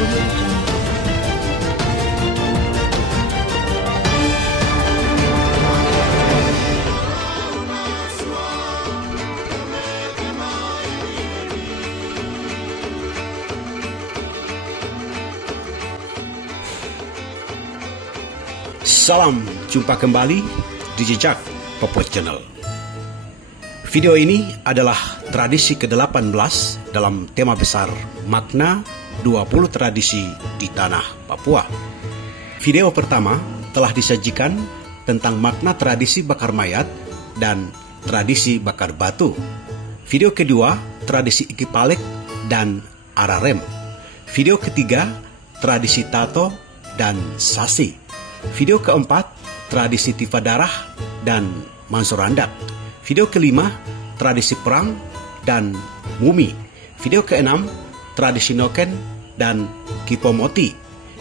Salam jumpa kembali di Jejak Papua Channel. Video ini adalah tradisi ke-18 dalam tema besar makna 20 tradisi di tanah Papua. Video pertama telah disajikan tentang makna tradisi bakar mayat dan tradisi bakar batu. Video kedua tradisi ikipalek dan ararem. Video ketiga tradisi tato dan sasi. Video keempat, tradisi tifa darah dan mansorandak. Video kelima, tradisi perang dan mumi. Video keenam, tradisi noken dan kipomoti.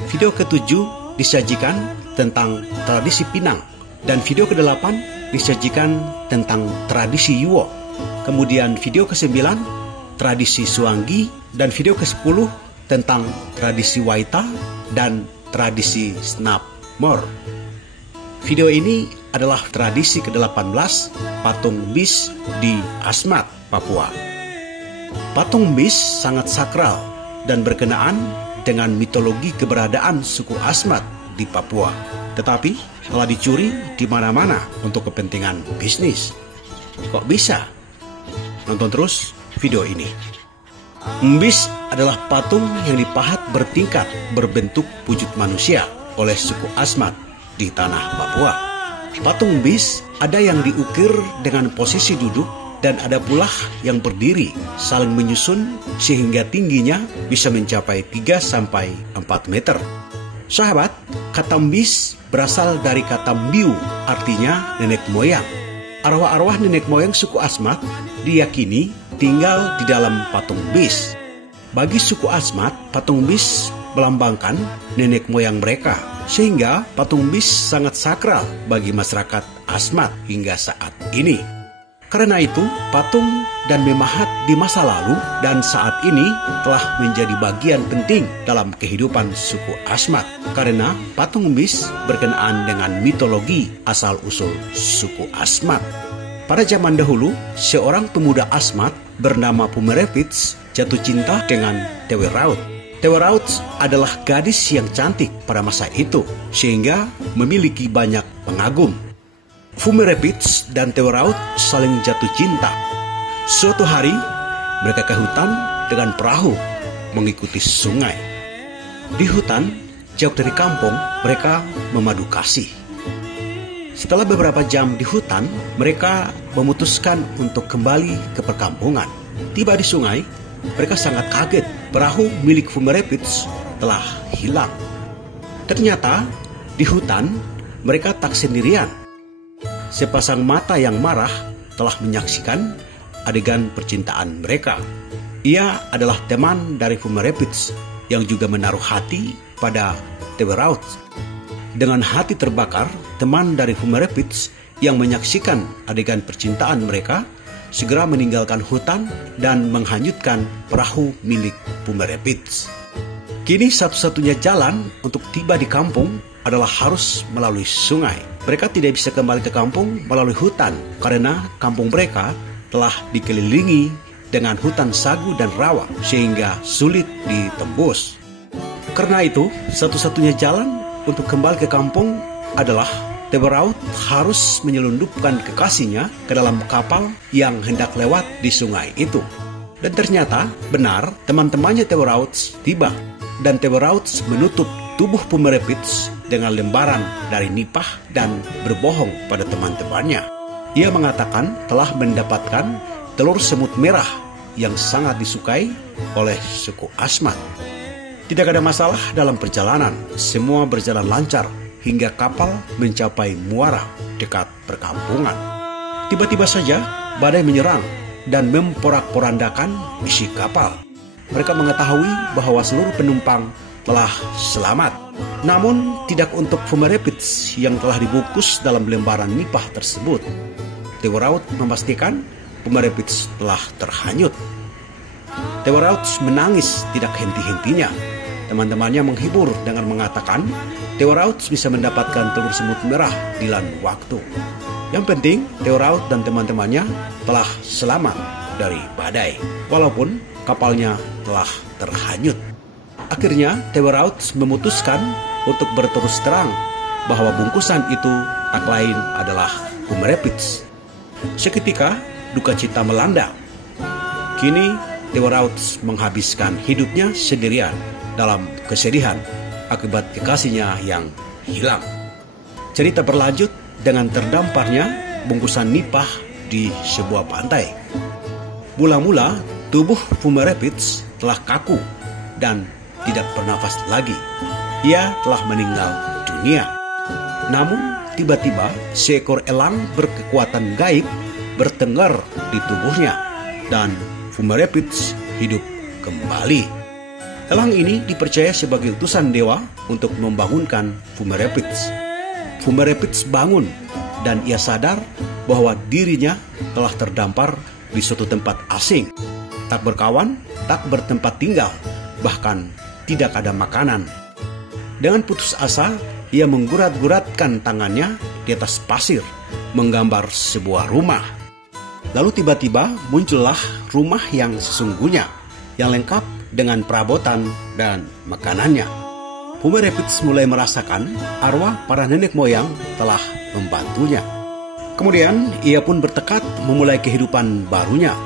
Video ketujuh disajikan tentang tradisi pinang. Dan video kedelapan disajikan tentang tradisi yuwo. Kemudian video kesembilan, tradisi suanggi. Dan video ke-10 tentang tradisi waita dan tradisi snap mor. Video ini adalah tradisi ke-18 patung bis di Asmat, Papua. Patung bis sangat sakral dan berkenaan dengan mitologi keberadaan suku Asmat di Papua. Tetapi telah dicuri di mana-mana untuk kepentingan bisnis. Kok bisa? Nonton terus video ini. Bis adalah patung yang dipahat bertingkat berbentuk wujud manusia oleh suku Asmat di tanah Papua. Patung bis ada yang diukir dengan posisi duduk dan ada pula yang berdiri saling menyusun sehingga tingginya bisa mencapai 3-4 meter. Sahabat, kata bis berasal dari kata mbiu, artinya nenek moyang. Arwah-arwah nenek moyang suku Asmat diyakini tinggal di dalam patung bis. Bagi suku Asmat, patung bis melambangkan nenek moyang mereka, sehingga patung bis sangat sakral bagi masyarakat Asmat hingga saat ini. Karena itu, patung dan memahat di masa lalu dan saat ini telah menjadi bagian penting dalam kehidupan suku Asmat, karena patung bis berkenaan dengan mitologi asal-usul suku Asmat. Pada zaman dahulu, seorang pemuda Asmat bernama Pumerepits jatuh cinta dengan Tewe Raut. Tewe Raut adalah gadis yang cantik pada masa itu, sehingga memiliki banyak pengagum. Pumerepits dan Tewe Raut saling jatuh cinta. Suatu hari, mereka ke hutan dengan perahu mengikuti sungai. Di hutan, jauh dari kampung, mereka memadu kasih. Setelah beberapa jam di hutan, mereka memutuskan untuk kembali ke perkampungan. Tiba di sungai, mereka sangat kaget. Perahu milik Pumerepits telah hilang. Ternyata di hutan mereka tak sendirian. Sepasang mata yang marah telah menyaksikan adegan percintaan mereka. Ia adalah teman dari Pumerepits yang juga menaruh hati pada Tewe Raut. Dengan hati terbakar, teman dari Pumerepits yang menyaksikan adegan percintaan mereka segera meninggalkan hutan dan menghanyutkan perahu milik Pumerepits. Kini satu-satunya jalan untuk tiba di kampung adalah harus melalui sungai. Mereka tidak bisa kembali ke kampung melalui hutan karena kampung mereka telah dikelilingi dengan hutan sagu dan rawa sehingga sulit ditembus. Karena itu, satu-satunya jalan untuk kembali ke kampung adalah Tewe Raut harus menyelundupkan kekasihnya ke dalam kapal yang hendak lewat di sungai itu. Dan ternyata benar, teman-temannya Tewe Raut tiba. Dan Tewe Raut menutup tubuh Pumerepits dengan lembaran dari nipah dan berbohong pada teman-temannya. Ia mengatakan telah mendapatkan telur semut merah yang sangat disukai oleh suku Asmat. Tidak ada masalah dalam perjalanan, semua berjalan lancar hingga kapal mencapai muara dekat perkampungan. Tiba-tiba saja badai menyerang dan memporak-porandakan isi kapal. Mereka mengetahui bahwa seluruh penumpang telah selamat. Namun tidak untuk Pumerepits yang telah dibungkus dalam lembaran nipah tersebut. Tewe Raut memastikan Pumerepits telah terhanyut. Tewe Raut menangis tidak henti-hentinya. teman-temannya menghibur dengan mengatakan Theoraut bisa mendapatkan telur semut merah di lain waktu. Yang penting, Theoraut dan teman-temannya telah selamat dari badai, walaupun kapalnya telah terhanyut. Akhirnya, Theoraut memutuskan untuk berterus terang bahwa bungkusan itu tak lain adalah Fumerepids. Seketika, duka cita melanda. Kini, Theoraut menghabiskan hidupnya sendirian dalam kesedihan akibat kekasihnya yang hilang. Cerita berlanjut dengan terdamparnya bungkusan nipah di sebuah pantai. Mula-mula, tubuh Fumerepids telah kaku dan tidak bernafas lagi. Ia telah meninggal dunia. Namun, tiba-tiba seekor elang berkekuatan gaib bertengger di tubuhnya dan Fumerepids hidup kembali. Elang ini dipercaya sebagai utusan dewa untuk membangunkan Fumerepids. Fumerepids bangun dan ia sadar bahwa dirinya telah terdampar di suatu tempat asing. Tak berkawan, tak bertempat tinggal, bahkan tidak ada makanan. Dengan putus asa, ia menggurat-guratkan tangannya di atas pasir, menggambar sebuah rumah. Lalu tiba-tiba muncullah rumah yang sesungguhnya, yang lengkap dengan perabotan dan makanannya. Fumerepids mulai merasakan arwah para nenek moyang telah membantunya. Kemudian ia pun bertekad memulai kehidupan barunya.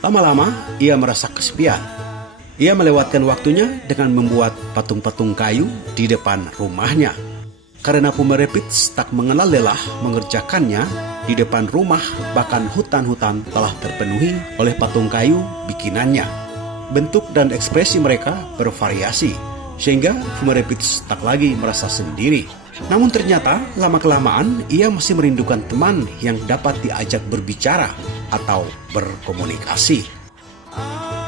Lama-lama ia merasa kesepian. Ia melewatkan waktunya dengan membuat patung-patung kayu di depan rumahnya. Karena Fumerepids tak mengenal lelah mengerjakannya, di depan rumah bahkan hutan-hutan telah terpenuhi oleh patung kayu bikinannya. Bentuk dan ekspresi mereka bervariasi, sehingga Fumerepids tak lagi merasa sendiri. Namun ternyata lama-kelamaan ia masih merindukan teman yang dapat diajak berbicara atau berkomunikasi.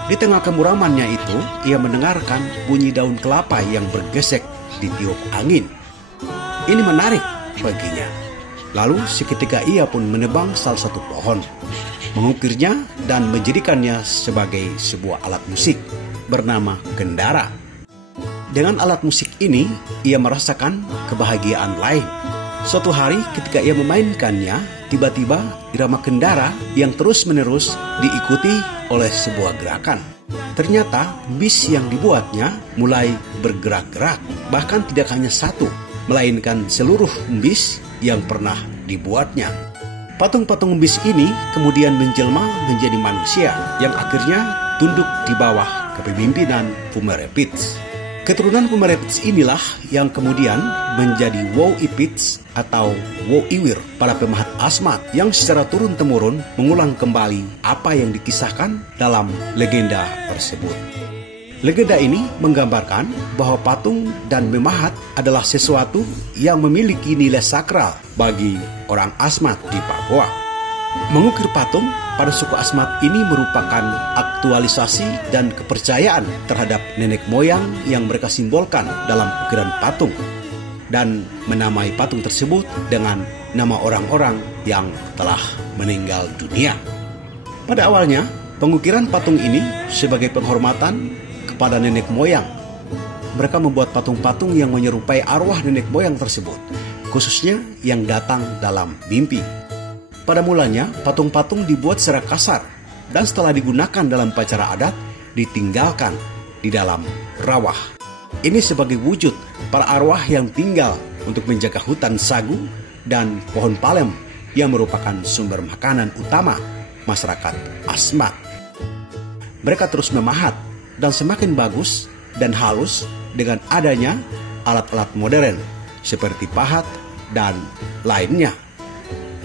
Di tengah kemuramannya itu, ia mendengarkan bunyi daun kelapa yang bergesek ditiup angin. Ini menarik baginya. Lalu seketika ia pun menebang salah satu pohon, mengukirnya dan menjadikannya sebagai sebuah alat musik bernama kendara. Dengan alat musik ini, ia merasakan kebahagiaan lain. Suatu hari ketika ia memainkannya, tiba-tiba irama kendara yang terus-menerus diikuti oleh sebuah gerakan. Ternyata bis yang dibuatnya mulai bergerak-gerak, bahkan tidak hanya satu, melainkan seluruh bis yang pernah dibuatnya. Patung-patung bis ini kemudian menjelma menjadi manusia yang akhirnya tunduk di bawah kepemimpinan Fumerepids. Keturunan Fumerepids inilah yang kemudian menjadi Wo-ipids atau Wo-iwir, para pemahat asmat yang secara turun-temurun mengulang kembali apa yang dikisahkan dalam legenda tersebut. Legenda ini menggambarkan bahwa patung dan memahat adalah sesuatu yang memiliki nilai sakral bagi orang asmat di Papua. Mengukir patung pada suku asmat ini merupakan aktualisasi dan kepercayaan terhadap nenek moyang yang mereka simbolkan dalam ukiran patung, dan menamai patung tersebut dengan nama orang-orang yang telah meninggal dunia. Pada awalnya, pengukiran patung ini sebagai penghormatan kepada nenek moyang. Mereka membuat patung-patung yang menyerupai arwah nenek moyang tersebut, khususnya yang datang dalam mimpi. Pada mulanya, patung-patung dibuat secara kasar dan setelah digunakan dalam upacara adat, ditinggalkan di dalam rawah. Ini sebagai wujud para arwah yang tinggal untuk menjaga hutan sagu dan pohon palem yang merupakan sumber makanan utama masyarakat asmat. Mereka terus memahat dan semakin bagus dan halus dengan adanya alat-alat modern seperti pahat dan lainnya.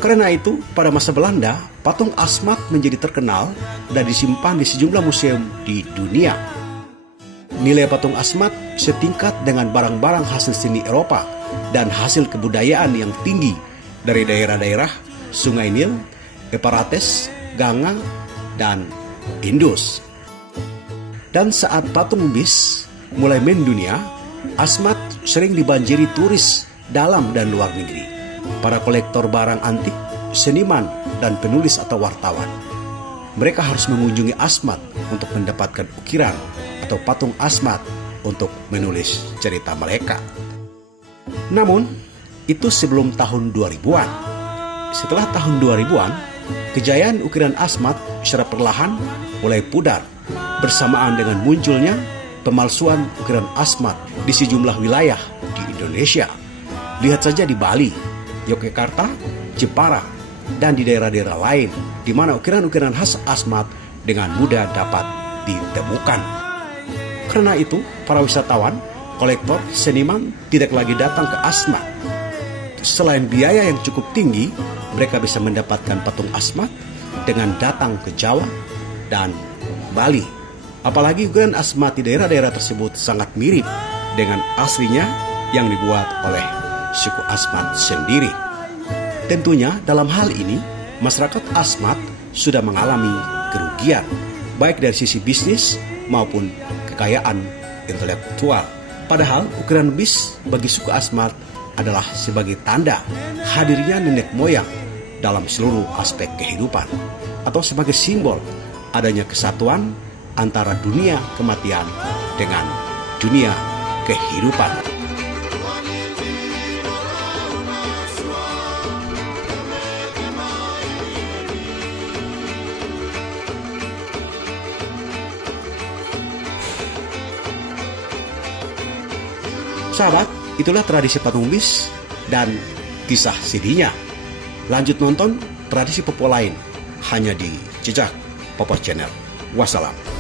Karena itu, pada masa Belanda, patung asmat menjadi terkenal dan disimpan di sejumlah museum di dunia. Nilai patung asmat setingkat dengan barang-barang hasil seni Eropa dan hasil kebudayaan yang tinggi dari daerah-daerah Sungai Nil, Euphrates, Ganga, dan Indus. Dan saat patung bis mulai mendunia, asmat sering dibanjiri turis dalam dan luar negeri. Para kolektor barang antik, seniman, dan penulis atau wartawan. Mereka harus mengunjungi asmat untuk mendapatkan ukiran atau patung asmat untuk menulis cerita mereka. Namun, itu sebelum tahun 2000-an. Setelah tahun 2000-an, kejayaan ukiran Asmat secara perlahan mulai pudar bersamaan dengan munculnya pemalsuan ukiran Asmat di sejumlah wilayah di Indonesia. Lihat saja di Bali, Yogyakarta, Jepara, dan di daerah-daerah lain di mana ukiran-ukiran khas Asmat dengan mudah dapat ditemukan. Karena itu, para wisatawan, kolektor, seniman tidak lagi datang ke Asmat. Selain biaya yang cukup tinggi, mereka bisa mendapatkan patung Asmat dengan datang ke Jawa dan Bali. Apalagi ukiran Asmat di daerah-daerah tersebut sangat mirip dengan aslinya yang dibuat oleh suku Asmat sendiri. Tentunya dalam hal ini, masyarakat Asmat sudah mengalami kerugian, baik dari sisi bisnis maupun kekayaan intelektual. Padahal ukiran bis bagi suku Asmat adalah sebagai tanda hadirnya nenek moyang dalam seluruh aspek kehidupan, atau sebagai simbol adanya kesatuan antara dunia kematian dengan dunia kehidupan. Sahabat, itulah tradisi patung bis dan kisah sedihnya. Lanjut nonton tradisi Popo lain hanya di Jejak Popo Channel. Wassalam.